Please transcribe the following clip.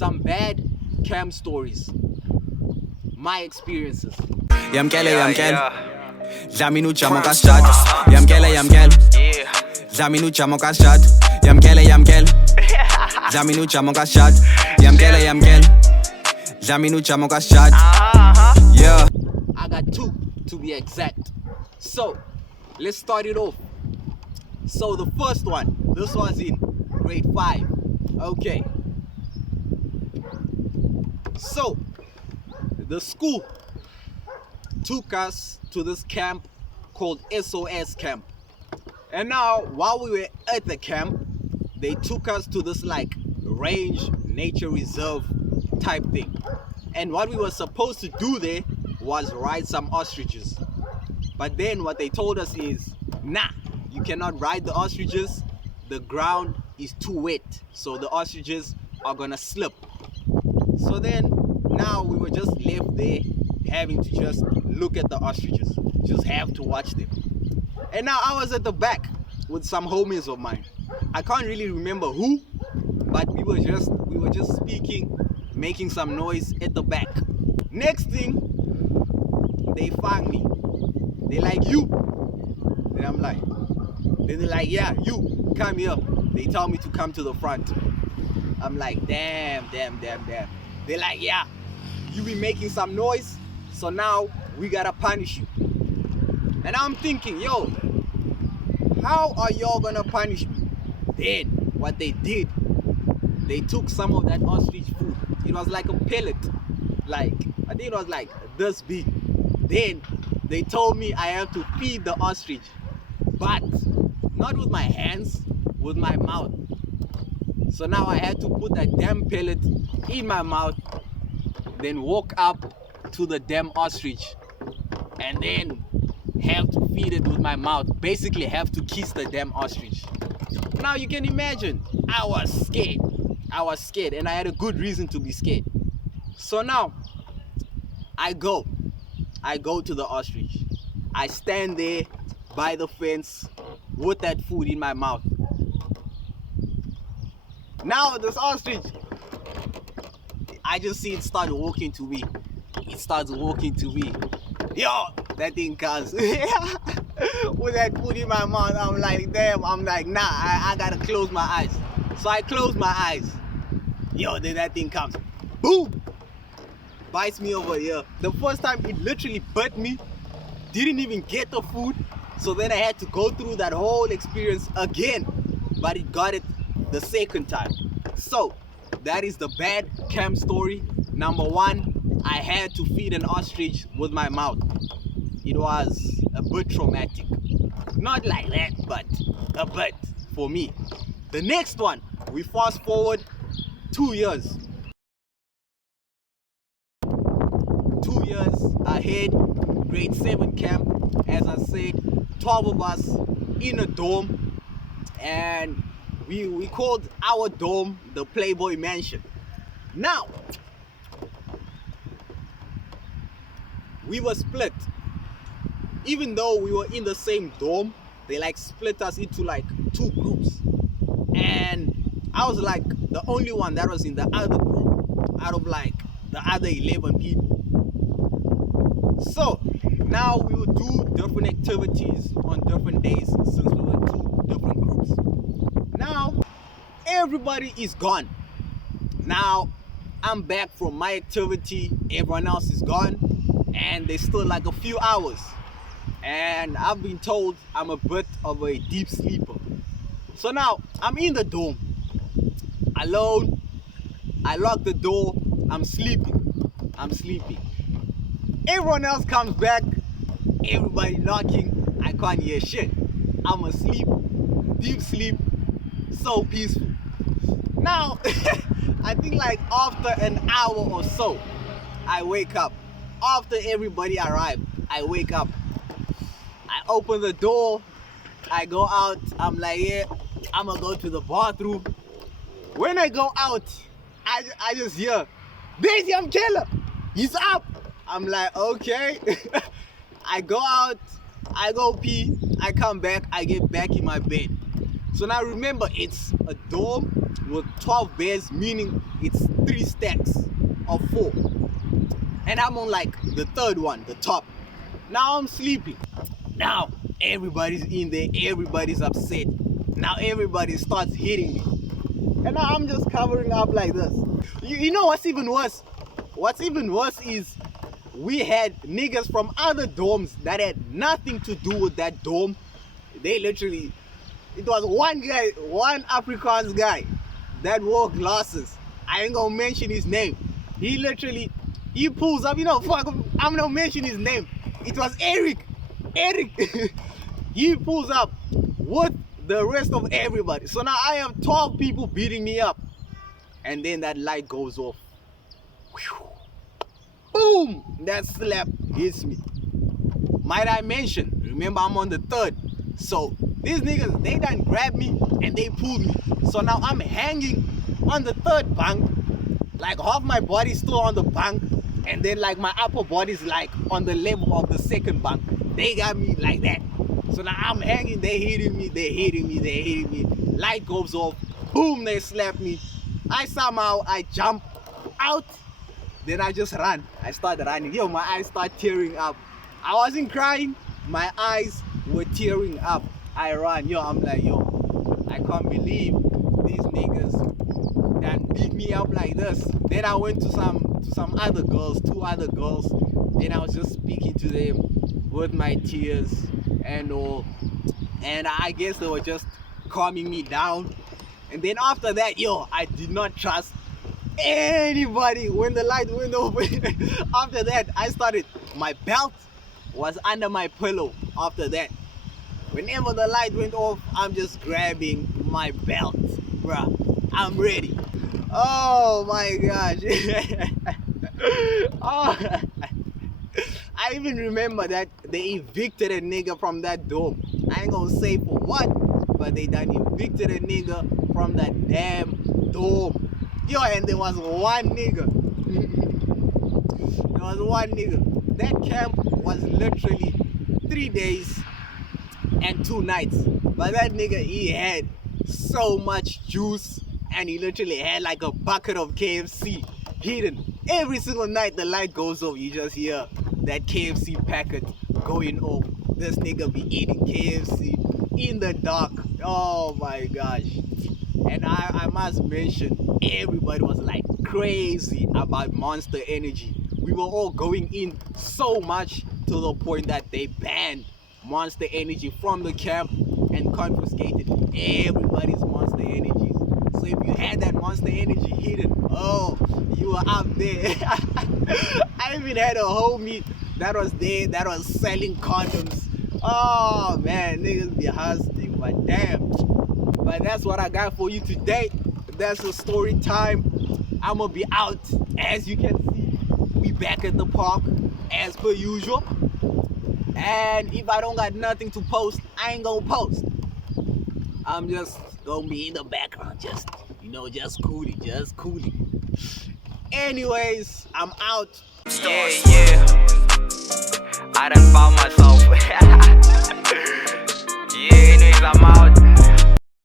some bad camp stories, my experiences. Zaminu chamo kashat. Yamkel. Zaminu chamo kashat. Yamkel. Zaminu chamo kashat. Yamkel. Zaminu chamo kashat. Yeah. I got 2 to be exact. So let's start it off. So the first one, this was in grade 5. Okay. So the school took us to this camp called SOS camp. And now while we were at the camp, they took us to this like range nature reserve type thing. And what we were supposed to do there was ride some ostriches. But then what they told us is, nah, you cannot ride the ostriches. The ground is too wet, so the ostriches are gonna slip. So then now we were just left there having to just look at the ostriches, just have to watch them. And now I was at the back with some homies of mine. I can't really remember who, but we were just speaking, making some noise at the back. Next thing, they find me. They like, you. And I'm like, then they're like, yeah, you, come here. They tell me to come to the front. I'm like, damn. They're like, yeah, you be making some noise, so now we gotta punish you. And I'm thinking, yo, how are y'all gonna punish me? Then what they did, they took some of that ostrich food. It was like a pellet, like I think it was like this big. Then they told me I have to feed the ostrich, but not with my hands, with my mouth. So now I had to put that damn pellet in my mouth, then walk up to the damn ostrich, and then have to feed it with my mouth. Basically have to kiss the damn ostrich. Now you can imagine, I was scared, and I had a good reason to be scared. So now I go to the ostrich. I stand there by the fence with that food in my mouth. Now this ostrich, I just see it start walking to me. It starts walking to me. Yo, that thing comes. With that food in my mouth, I'm like, damn, I'm like, nah, I gotta close my eyes. So I close my eyes. Yo, then that thing comes. Boom! Bites me over here. The first time it literally bit me, didn't even get the food. So then I had to go through that whole experience again. But it got it the second time. So that is the bad camp story. Number 1, I had to feed an ostrich with my mouth. It was a bit traumatic. Not like that, but a bit for me. The next one, we fast forward 2 years. 2 years ahead, grade 7 camp. As I said, 12 of us in a dorm, and we called our dorm the Playboy Mansion. Now, we were split. Even though we were in the same dorm, they like split us into like 2 groups. And I was like the only one that was in the other group out of like the other 11 people. So now we would do different activities on different days since we were 2 different groups. Now everybody is gone. Now I'm back from my activity, everyone else is gone, and there's still like a few hours. And I've been told I'm a bit of a deep sleeper. So now I'm in the dorm, alone. I lock the door, I'm sleeping. Everyone else comes back, everybody knocking, I can't hear shit. I'm asleep, deep sleep, so peaceful. Now, I think like after an hour or so, I wake up. After everybody arrived, I wake up. I open the door, I go out, I'm like, yeah, I'm gonna go to the bathroom. When I go out, I just hear, there's Young Killer, he's up. I'm like, okay. I go out, I go pee, I come back, I get back in my bed. So now remember, it's a dorm with 12 beds, meaning it's 3 stacks of 4. And I'm on like the third one, the top. Now I'm sleeping. Now everybody's in there, everybody's upset. Now everybody starts hitting me. And now I'm just covering up like this. You know what's even worse? What's even worse is we had niggas from other dorms that had nothing to do with that dorm. They literally, it was one guy, one Afrikaans guy that wore glasses. I ain't gonna mention his name. He pulls up, fuck, I'm gonna mention his name. It was Eric. He pulls up with the rest of everybody. So now I have 12 people beating me up. And then that light goes off. Whew. Boom! That slap hits me. Might I mention, remember I'm on the third. So these niggas, they done grabbed me and they pulled me. So now I'm hanging on the third bunk. Like half my body's still on the bunk. And then like my upper body's like on the level of the second bunk. They got me like that. So now I'm hanging, they hitting me. Light goes off. Boom, they slap me. I jump out. Then I just run. I start running. Yo, my eyes start tearing up. I wasn't crying. My eyes were tearing up. I run. Yo, I'm like, I can't believe these niggas that beat me up like this. Then I went to some other girls, 2 other girls. Then I was just speaking to them with my tears and all. And I guess they were just calming me down. And then after that, I did not trust anybody when the light went open. After that, my belt was under my pillow. After that, whenever the light went off, I'm just grabbing my belt, bruh. I'm ready. Oh my gosh. Oh. I even remember that they evicted a nigga from that dorm. I ain't gonna say for what, but they done evicted a nigga from that damn dorm. And there was one nigga. That camp was literally 3 days and 2 nights. But that nigga, he had so much juice, and he literally had like a bucket of KFC hidden. Every single night the light goes off, you just hear that KFC packet going off. This nigga be eating KFC in the dark. Oh my gosh. And I must mention, everybody was like crazy about Monster Energy. We were all going in so much to the point that they banned Monster Energy from the camp and confiscated everybody's Monster Energies. So if you had that Monster Energy hidden, you were up there. I even had a homie that was there that was selling condoms. Oh man, niggas be hustling, but damn. But that's what I got for you today. That's the story time. I'ma be out. As you can see, we back at the park as per usual. And if I don't got nothing to post, I ain't gonna post. I'm just gonna be in the background, just cooling. Anyways, I'm out. Yeah. I done found myself. Yeah, anyways, I'm out.